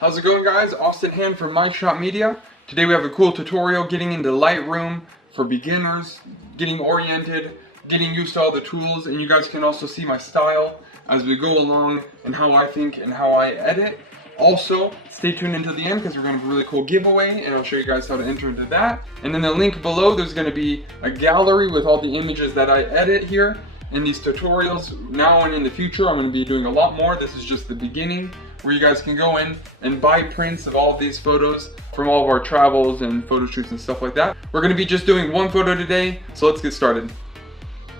How's it going, guys? Austin Hand from My Shop Media. Today we have a cool tutorial getting into Lightroom for beginners, getting oriented, getting used to all the tools, and you guys can also see my style as we go along and how I think and how I edit. Also, stay tuned until the end because we're going to have a really cool giveaway and I'll show you guys how to enter into that. And in the link below there's going to be a gallery with all the images that I edit here in these tutorials. Now and in the future I'm going to be doing a lot more. This is just the beginning where you guys can go in and buy prints of all of these photos from all of our travels and photo shoots and stuff like that. We're going to be just doing one photo today, so let's get started.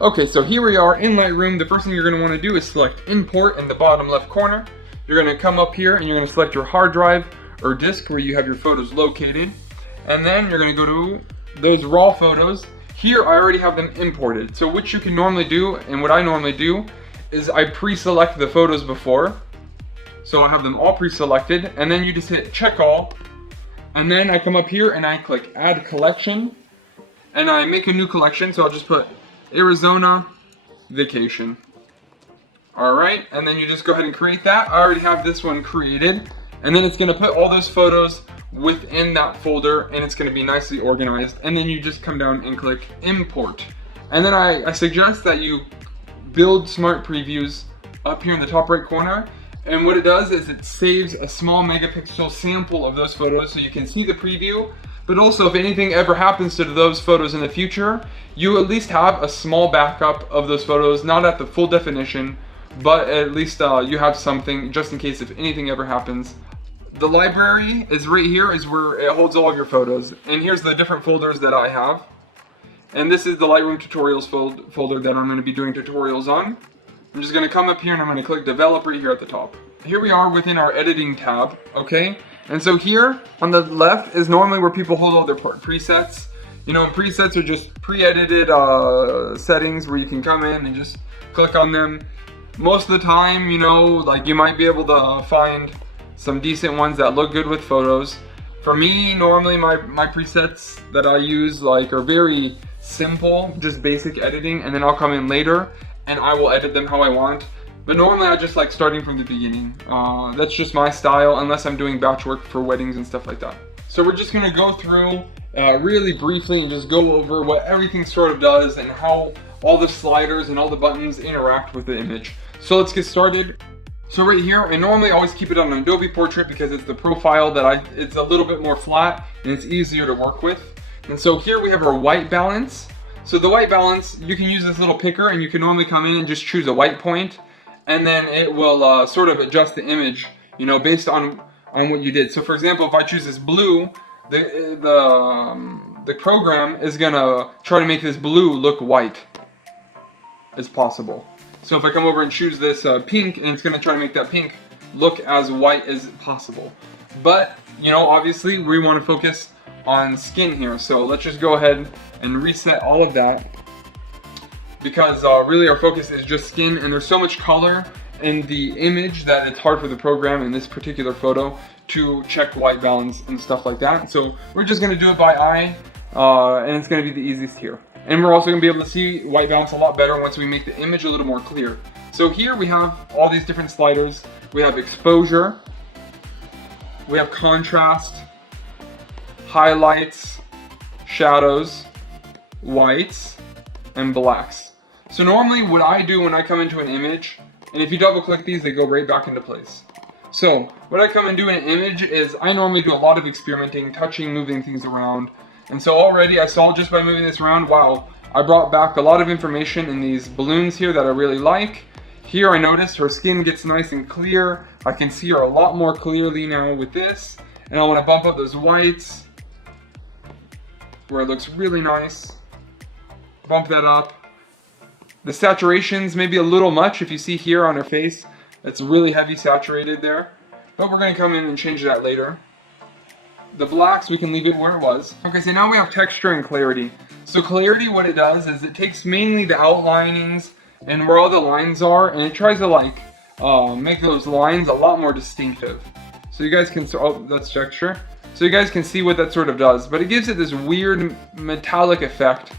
Okay, so here we are in Lightroom. The first thing you're going to want to do is select import in the bottom left corner. You're going to come up here and you're going to select your hard drive or disk where you have your photos located. And then you're going to go to those raw photos. Here I already have them imported. So what you can normally do, and what I normally do, is I pre-select the photos before. So I have them all pre-selected, and then you just hit check all. And then I come up here and I click add collection. And I make a new collection, so I'll just put Arizona vacation. Alright, and then you just go ahead and create that. I already have this one created. And then it's going to put all those photos within that folder and it's going to be nicely organized. And then you just come down and click import. And then I suggest that you build smart previews up here in the top right corner. And what it does is it saves a small megapixel sample of those photos so you can see the preview. But also if anything ever happens to those photos in the future, you at least have a small backup of those photos, not at the full definition, but at least you have something just in case if anything ever happens. The library is right here, is where it holds all of your photos. And here's the different folders that I have. And this is the Lightroom tutorials folder that I'm going to be doing tutorials on. I'm just going to come up here and I'm going to click develop right here at the top. Here we are within our editing tab, okay? And so here on the left is normally where people hold all their presets. You know, presets are just pre-edited settings where you can come in and just click on them. Most of the time, you know, like you might be able to find some decent ones that look good with photos. For me, normally my presets that I use like are very simple, just basic editing, and then I'll come in later and I will edit them how I want. But normally I just like starting from the beginning. That's just my style unless I'm doing batch work for weddings and stuff like that. So we're just gonna go through really briefly and just go over what everything sort of does and how all the sliders and all the buttons interact with the image. So let's get started. So right here, I normally always keep it on an Adobe Portrait because it's the profile that it's a little bit more flat and it's easier to work with. And so here we have our white balance. So the white balance, you can use this little picker and you can normally come in and just choose a white point and then it will sort of adjust the image, you know, based on what you did. So for example, if I choose this blue, the program is gonna try to make this blue look white as possible. So if I come over and choose this pink, and it's gonna try to make that pink look as white as possible. But, you know, obviously we wanna focus on skin here. So let's just go ahead and reset all of that because really our focus is just skin, and there's so much color in the image that it's hard for the program in this particular photo to check white balance and stuff like that. So we're just gonna do it by eye, and it's gonna be the easiest here. And we're also going to be able to see white balance a lot better once we make the image a little more clear. So here we have all these different sliders. We have exposure, we have contrast, highlights, shadows, whites, and blacks. So normally what I do when I come into an image, and if you double click these, they go right back into place. So what I come and do in an image is I normally do a lot of experimenting, touching, moving things around. And so already I saw just by moving this around, wow, I brought back a lot of information in these balloons here that I really like. Here I noticed her skin gets nice and clear. I can see her a lot more clearly now with this. And I want to bump up those whites where it looks really nice. Bump that up. The saturation's maybe a little much. If you see here on her face, it's really heavy saturated there. But we're going to come in and change that later. The blacks, we can leave it where it was. Okay, so now we have texture and clarity. So clarity, what it does is it takes mainly the outlinings and where all the lines are, and it tries to like make those lines a lot more distinctive. So you guys can, oh, that's texture. So you guys can see what that sort of does, but it gives it this weird metallic effect,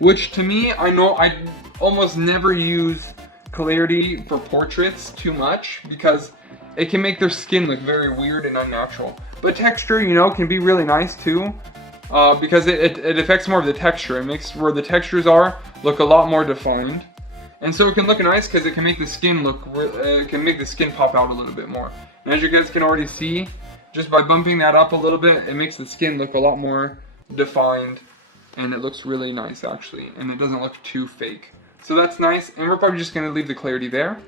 which to me, I know I almost never use clarity for portraits too much because it can make their skin look very weird and unnatural. But texture, you know, can be really nice too, because it affects more of the texture. It makes where the textures are look a lot more defined. And so it can look nice because it can make the skin look, it can make the skin pop out a little bit more. And as you guys can already see, just by bumping that up a little bit, it makes the skin look a lot more defined, and it looks really nice actually, and it doesn't look too fake. So that's nice, and we're probably just going to leave the clarity there.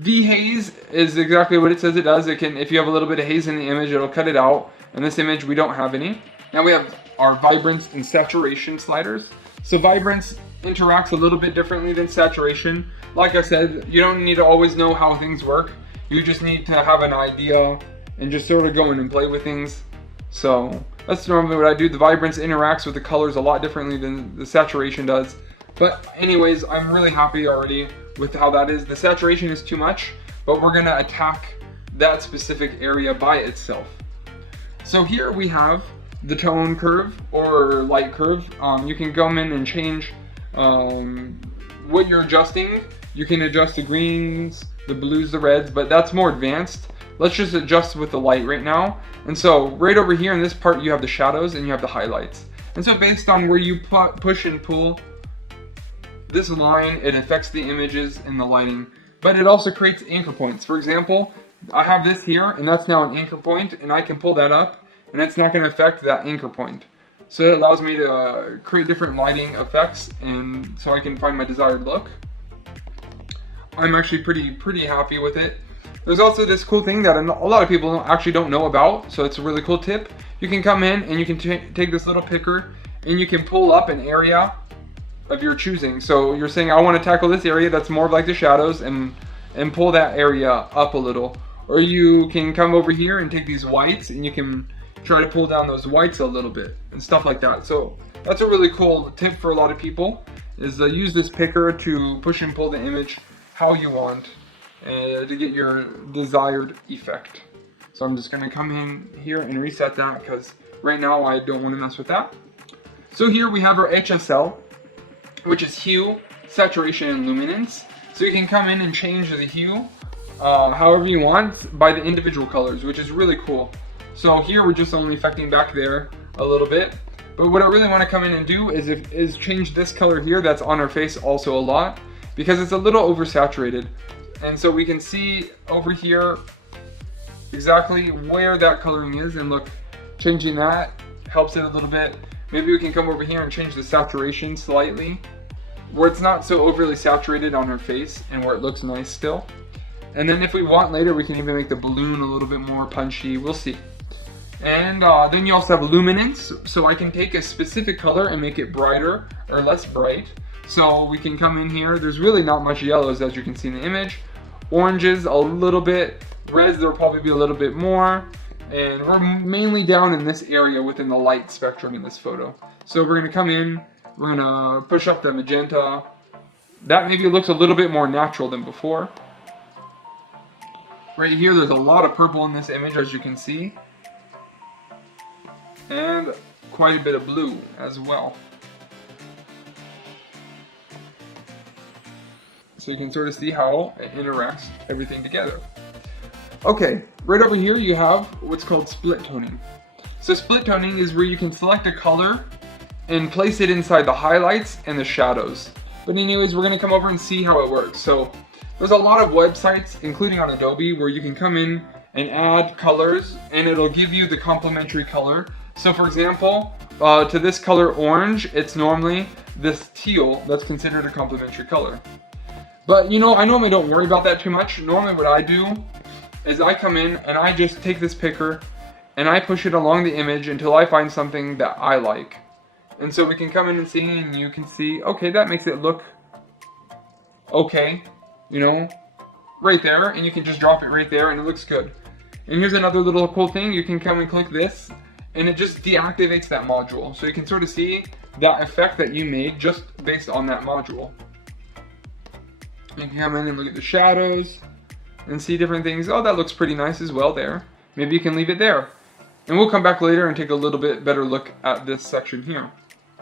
Dehaze is exactly what it says it does. It can, if you have a little bit of haze in the image, it'll cut it out. In this image, we don't have any. Now we have our vibrance and saturation sliders. So vibrance interacts a little bit differently than saturation. Like I said, you don't need to always know how things work. You just need to have an idea and just sort of go in and play with things. So that's normally what I do. The vibrance interacts with the colors a lot differently than the saturation does. But anyways, I'm really happy already with how that is. The saturation is too much, but we're gonna attack that specific area by itself. So here we have the tone curve or light curve. You can come in and change what you're adjusting. You can adjust the greens, the blues, the reds, but that's more advanced. Let's just adjust with the light right now. And so right over here in this part, you have the shadows and you have the highlights. And so based on where you push and pull this line, it affects the images and the lighting, but it also creates anchor points. For example, I have this here, and that's now an anchor point, and I can pull that up, and it's not going to affect that anchor point. So it allows me to create different lighting effects, and so I can find my desired look. I'm actually pretty happy with it. There's also this cool thing that a lot of people actually don't know about, so it's a really cool tip. You can come in and you can take this little picker, and you can pull up an area of your choosing. So you're saying, I want to tackle this area that's more like the shadows, and pull that area up a little. Or you can come over here and take these whites and you can try to pull down those whites a little bit and stuff like that. So that's a really cool tip for a lot of people, is use this picker to push and pull the image how you want to get your desired effect. So I'm just going to come in here and reset that because right now I don't want to mess with that. So here we have our HSL, which is hue, saturation, and luminance. So you can come in and change the hue however you want by the individual colors, which is really cool. So here we're just only affecting back there a little bit. But what I really want to come in and do is change this color here that's on our face also a lot, because it's a little oversaturated. And so we can see over here exactly where that coloring is, and look, changing that helps it a little bit. Maybe we can come over here and change the saturation slightly, where it's not so overly saturated on our face and where it looks nice still. And then if we want later, we can even make the balloon a little bit more punchy. We'll see. And then you also have luminance. So I can take a specific color and make it brighter or less bright. So we can come in here. There's really not much yellows, as you can see in the image. Oranges a little bit. Reds, there'll probably be a little bit more. And we're mainly down in this area within the light spectrum in this photo. So we're going to come in. We're going to push up the magenta. That maybe looks a little bit more natural than before. Right here, there's a lot of purple in this image, as you can see. And quite a bit of blue as well. So you can sort of see how it interacts everything together. Okay, right over here you have what's called split toning. So split toning is where you can select a color and place it inside the highlights and the shadows. But anyways, we're going to come over and see how it works. So there's a lot of websites, including on Adobe, where you can come in and add colors and it'll give you the complementary color. So for example, to this color orange, it's normally this teal that's considered a complementary color. But you know, I normally don't worry about that too much. Normally what I do is I come in and I just take this picker and I push it along the image until I find something that I like. And so we can come in and see, and you can see, okay, that makes it look okay, you know, right there, and you can just drop it right there and it looks good. And here's another little cool thing. You can come and click this and it just deactivates that module. So you can sort of see that effect that you made just based on that module. You can come in and look at the shadows and see different things. Oh, that looks pretty nice as well there. Maybe you can leave it there. And we'll come back later and take a little bit better look at this section here.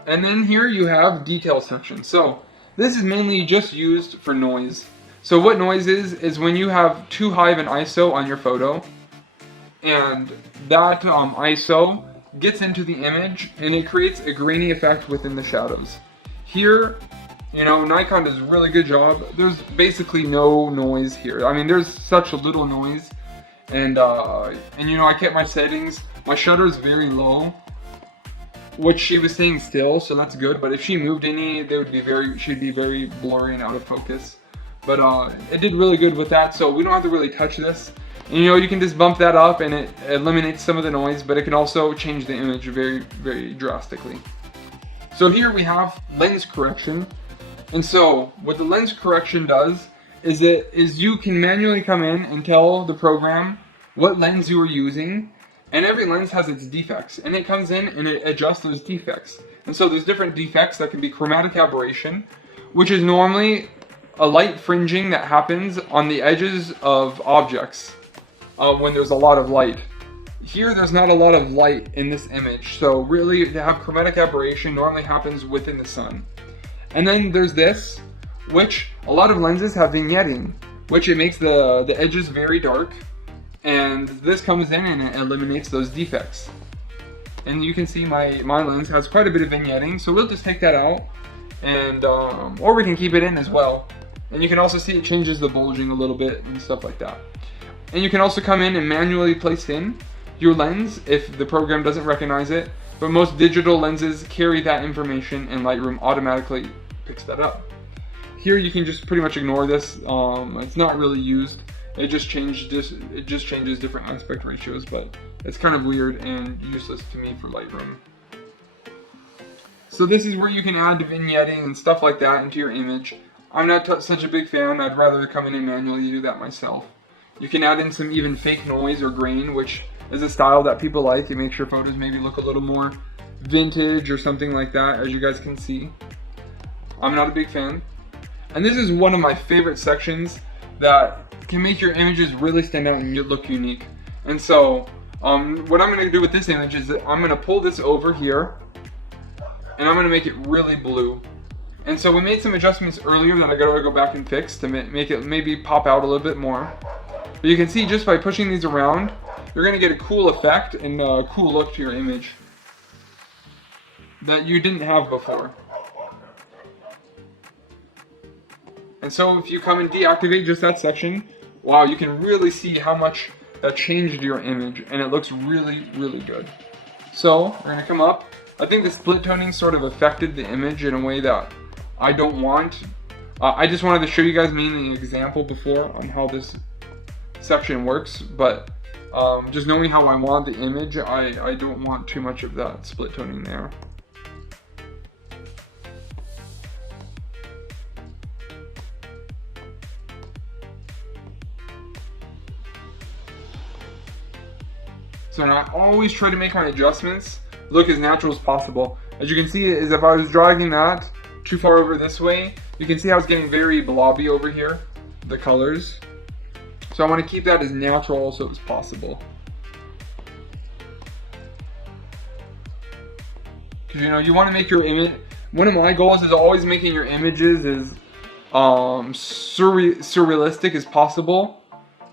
And then here you have detail section. So this is mainly just used for noise. So what noise is when you have too high of an ISO on your photo, and that ISO gets into the image and it creates a grainy effect within the shadows. Here, you know, Nikon does a really good job. There's basically no noise here. I mean, there's such a little noise, and you know, I kept my settings. My shutter is very low, which she was staying still, so that's good. But if she moved any, she'd be very blurry and out of focus. But it did really good with that, so we don't have to really touch this. And, you know, you can just bump that up and it eliminates some of the noise, but it can also change the image very, very drastically. So here we have lens correction. And so what the lens correction does is you can manually come in and tell the program what lens you are using, and every lens has its defects, and it comes in and it adjusts those defects. And so there's different defects that can be chromatic aberration, which is normally a light fringing that happens on the edges of objects when there's a lot of light. Here there's not a lot of light in this image, so really to have chromatic aberration normally happens within the sun. And then there's this, which a lot of lenses have vignetting, which it makes the edges very dark, and this comes in and it eliminates those defects. And you can see my lens has quite a bit of vignetting, so we'll just take that out, and or we can keep it in as well. And you can also see it changes the bulging a little bit and stuff like that. And you can also come in and manually place in your lens if the program doesn't recognize it, but most digital lenses carry that information and Lightroom automatically picks that up. Here you can just pretty much ignore this. It's not really used. It just changes different aspect ratios, but it's kind of weird and useless to me for Lightroom. So this is where you can add vignetting and stuff like that into your image. I'm not such a big fan. I'd rather come in and manually do that myself. You can add in some even fake noise or grain, which is a style that people like. It makes your photos maybe look a little more vintage or something like that, as you guys can see. I'm not a big fan. And this is one of my favorite sections that can make your images really stand out and look unique. And so what I'm going to do with this image is that I'm going to pull this over here and I'm going to make it really blue. And so we made some adjustments earlier that I gotta go back and fix to make it maybe pop out a little bit more. But you can see just by pushing these around, you're gonna get a cool effect and a cool look to your image that you didn't have before. And so if you come and deactivate just that section, wow, you can really see how much that changed your image, and it looks really, really good. So we're gonna come up. I think the split toning sort of affected the image in a way that I don't want. I just wanted to show you guys mainly an example before on how this section works, but just knowing how I want the image, I don't want too much of that split toning there. So now I always try to make my adjustments look as natural as possible. As you can see, is if I was dragging that too far over this way, you can see how it's getting very blobby over here, the colors. So I want to keep that as natural also as possible. Because you know, you want to make your image, one of my goals is always making your images as surrealistic as possible,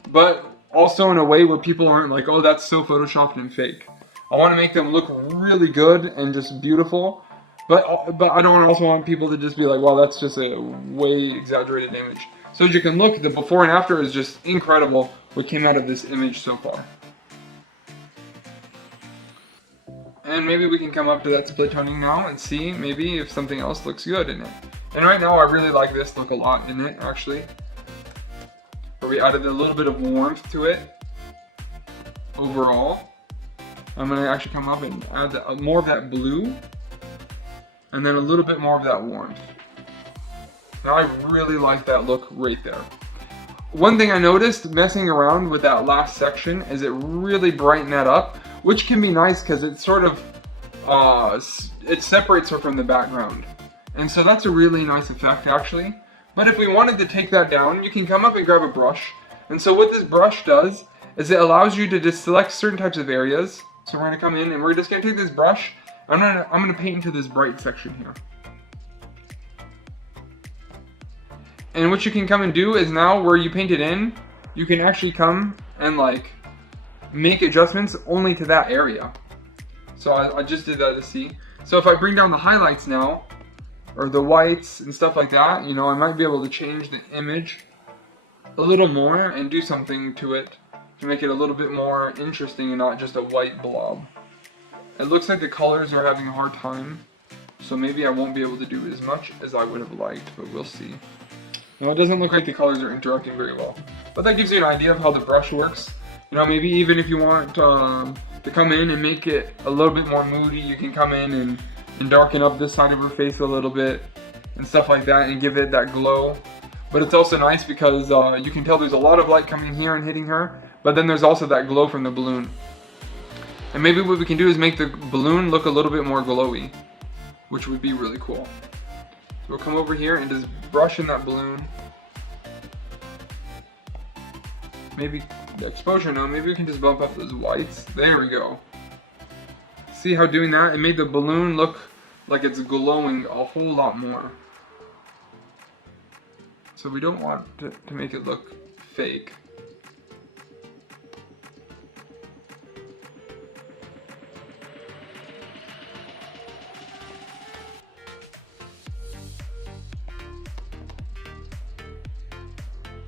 but also in a way where people aren't like, oh, that's so photoshopped and fake. I want to make them look really good and just beautiful, but I don't also want people to just be like, well, that's just a way exaggerated image. So as you can look, the before and after is just incredible what came out of this image so far. And maybe we can come up to that split toning now and see maybe if something else looks good in it. And right now I really like this look a lot in it, actually. Where we added a little bit of warmth to it overall. I'm going to actually come up and add more of that blue and then a little bit more of that warmth. Now I really like that look right there. One thing I noticed messing around with that last section is it really brightened that up, which can be nice because it sort of it separates her from the background. And so that's a really nice effect actually. But if we wanted to take that down, you can come up and grab a brush. And so what this brush does is it allows you to just select certain types of areas. So we're going to come in and we're just going to take this brush. I'm going to paint into this bright section here. And what you can come and do is now where you paint it in, you can actually come and like make adjustments only to that area. So I just did that to see. So if I bring down the highlights now, or the whites and stuff like that, you know, I might be able to change the image a little more and do something to it to make it a little bit more interesting and not just a white blob. It looks like the colors are having a hard time, so maybe I won't be able to do as much as I would have liked, but we'll see. No, it doesn't look like the colors are interacting very well, but that gives you an idea of how the brush works. You know, maybe even if you want to come in and make it a little bit more moody, you can come in and darken up this side of her face a little bit and stuff like that and give it that glow. But it's also nice because you can tell there's a lot of light coming here and hitting her, but then there's also that glow from the balloon. And maybe what we can do is make the balloon look a little bit more glowy, which would be really cool. So we'll come over here and just brush in that balloon. Maybe the exposure, no, maybe we can just bump up those whites. There we go. See how doing that, it made the balloon look like it's glowing a whole lot more. So we don't want to make it look fake.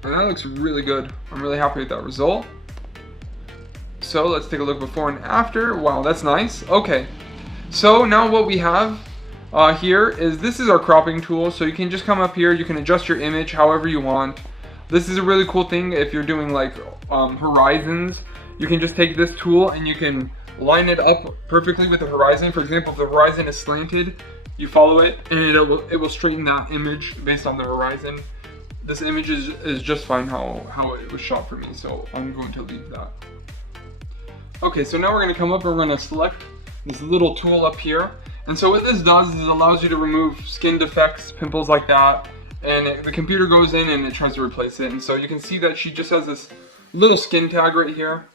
And that looks really good. I'm really happy with that result. So let's take a look before and after. Wow, that's nice. Okay, so now what we have here is this is our cropping tool. So you can just come up here, you can adjust your image however you want. This is a really cool thing if you're doing like horizons. You can just take this tool and you can line it up perfectly with the horizon. For example, if the horizon is slanted, you follow it and it will straighten that image based on the horizon. This image is just fine how it was shot for me, so I'm going to leave that. Okay, so now we're going to come up and we're going to select this little tool up here. And so what this does is it allows you to remove skin defects, pimples like that, and the computer goes in and it tries to replace it. And so you can see that she just has this little skin tag right here.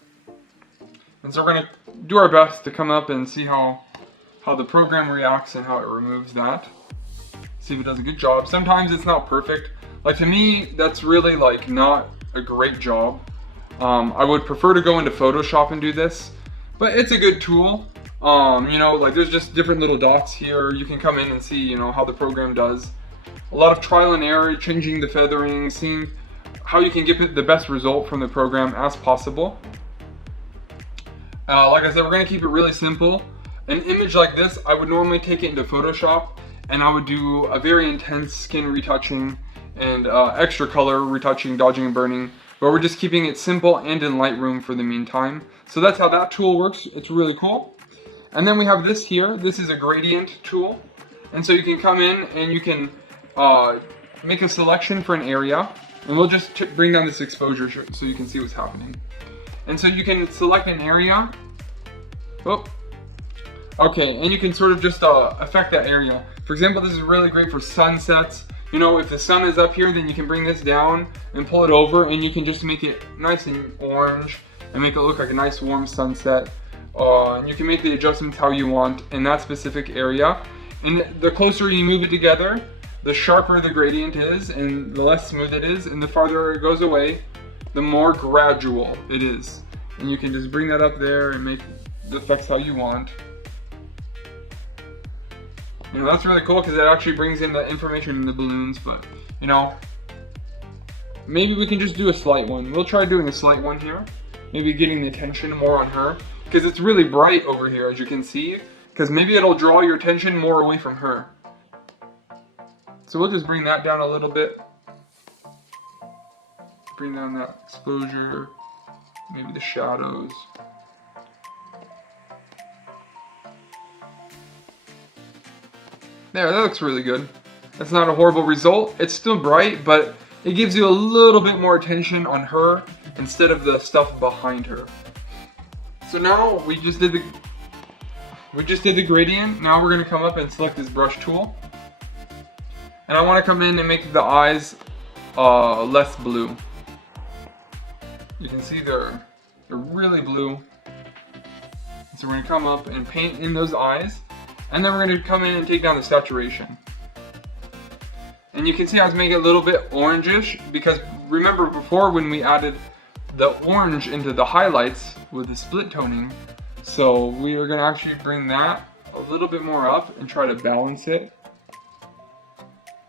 And so we're going to do our best to come up and see how the program reacts and how it removes that. See if it does a good job. Sometimes it's not perfect. Like to me, that's really like not a great job. I would prefer to go into Photoshop and do this, but it's a good tool. You know, like there's just different little dots here. You can come in and see, you know, how the program does. A lot of trial and error, changing the feathering, seeing how you can get the best result from the program as possible. Like I said, we're gonna keep it really simple. An image like this, I would normally take it into Photoshop and I would do a very intense skin retouching and extra color retouching, dodging and burning, but we're just keeping it simple and in Lightroom for the meantime. So that's how that tool works. It's really cool. And then we have this here. This is a gradient tool, and so you can come in and you can make a selection for an area, and we'll just bring down this exposure so you can see what's happening. And so you can select an area. Oh, okay, and you can sort of just affect that area. For example, this is really great for sunsets. You know, if the sun is up here, then you can bring this down and pull it over, and you can just make it nice and orange and make it look like a nice warm sunset. And you can make the adjustments how you want in that specific area. And the closer you move it together, the sharper the gradient is and the less smooth it is, and the farther it goes away, the more gradual it is. And you can just bring that up there and make the effects how you want. You know, that's really cool because it actually brings in the information in the balloons, but you know, maybe we can just do a slight one. We'll try doing a slight one here. Maybe getting the attention more on her because it's really bright over here, as you can see, because maybe it'll draw your attention more away from her. So we'll just bring that down a little bit. Bring down that exposure, maybe the shadows. There, that looks really good. That's not a horrible result. It's still bright, but it gives you a little bit more attention on her instead of the stuff behind her. So now we just did the gradient. Now we're gonna come up and select this brush tool. And I wanna come in and make the eyes less blue. You can see they're really blue. So we're gonna come up and paint in those eyes. And then we're going to come in and take down the saturation. And you can see I was making it a little bit orangish because remember before when we added the orange into the highlights with the split toning. So we are going to actually bring that a little bit more up and try to balance it.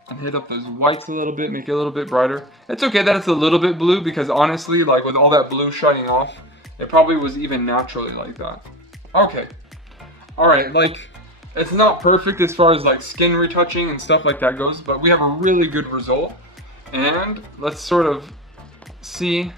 And hit up those whites a little bit, make it a little bit brighter. It's okay that it's a little bit blue because honestly, like with all that blue shining off, it probably was even naturally like that. Okay. Alright, like, it's not perfect as far as like skin retouching and stuff like that goes, but we have a really good result. And let's sort of see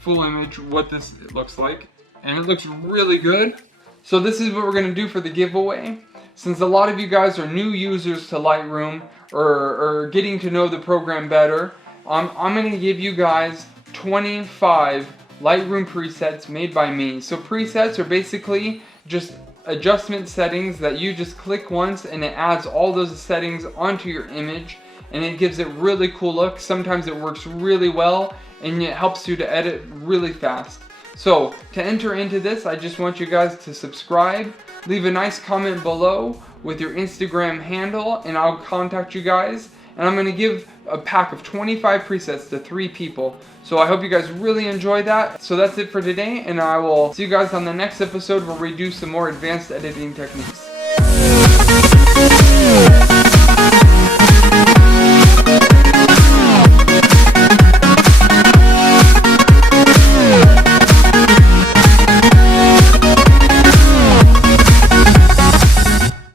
full image what this looks like. And it looks really good. So this is what we're going to do for the giveaway. Since a lot of you guys are new users to Lightroom or getting to know the program better, I'm going to give you guys 25 Lightroom presets made by me. So presets are basically just adjustment settings that you just click once and it adds all those settings onto your image and it gives it really cool look. Sometimes it works really well and it helps you to edit really fast. So to enter into this, I just want you guys to subscribe, leave a nice comment below with your Instagram handle and I'll contact you guys. And I'm going to give a pack of 25 presets to 3 people. So I hope you guys really enjoy that. So that's it for today, and I will see you guys on the next episode where we do some more advanced editing techniques.